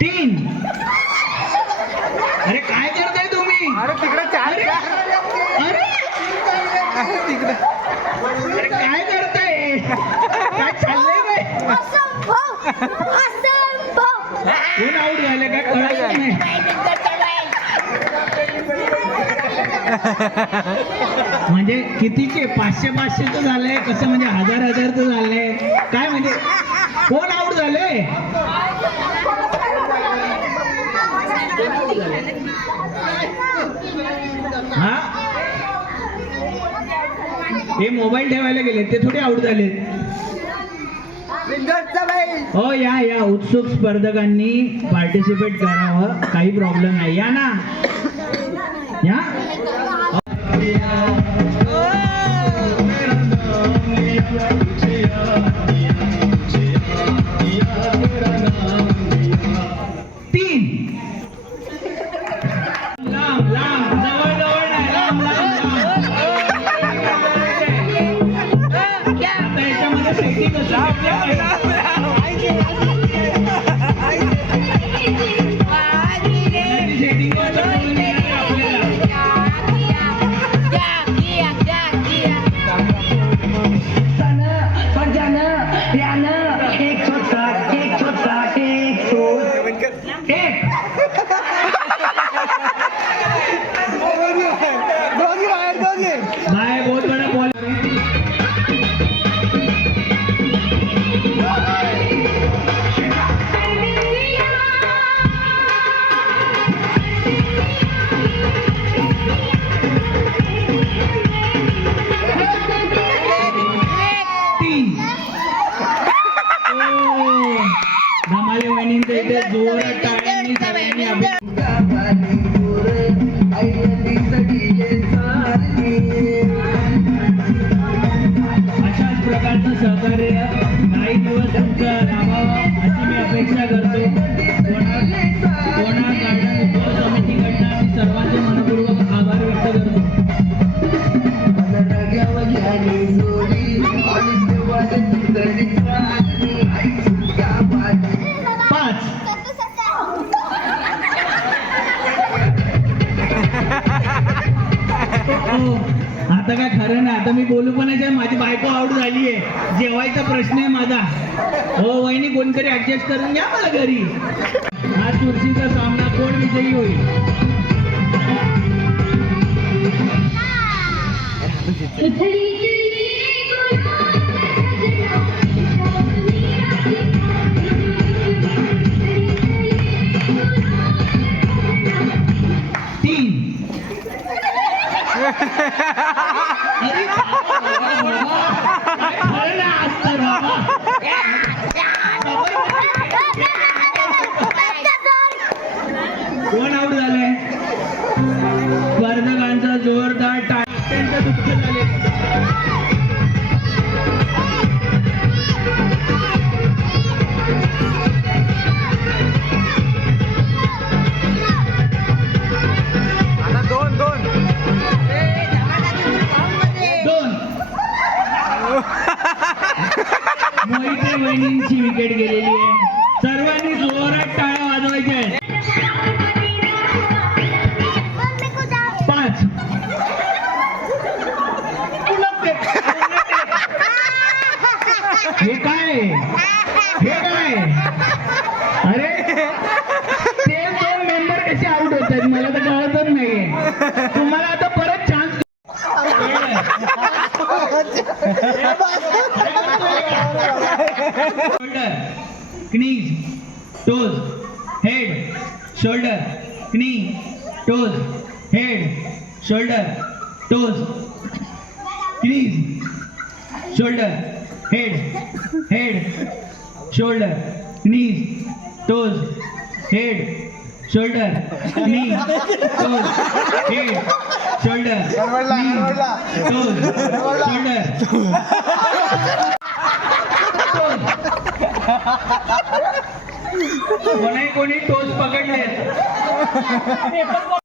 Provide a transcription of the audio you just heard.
तीन. अरे काय करताय तुम्ही? अरे तिकडे चार अरे अरे काय काय चाललंय काय कोण आऊट झालं का? कळायचं नाही? म्हणजे कितीचे पाचशे पाचशेच झालंय कसं म्हणजे हजार हजारचं झालंय काय म्हणजे कोण आऊट झाले? हा? हे मोबाईल ठेवायला गेले ते थोडे आऊट झाले हो या या. उत्सुक स्पर्धकांनी पार्टिसिपेट करावं. काही प्रॉब्लेम नाही. या ना. या आता काय खरं नाही आता मी बोलू पण नाही शकत. माझी बायको आऊट झाली आहे जेवायचा प्रश्न आहे माझा. हो वहिनी कोणतरी ऍडजस्ट करून घ्या मला घरी. हा चुरशीचा सामना कोण विजयी होईल? कोण वहिनींची विकेट गेलेली आहे. सर्वांनी जोरात टाळ्या वाजवायच्या आहेत. पाच. हे काय? हे काय? अरे ते दोन मेंबर कसे आउट होत आहेत मला तर कळतच नाहीये. तुम्हाला आता परत chance knees toes head shoulder knee toes head shoulder toes knees shoulder head head shoulder knees toes head shoulder knee toes head shoulder knee toes shoulder कोणी कोणी टोच पकडले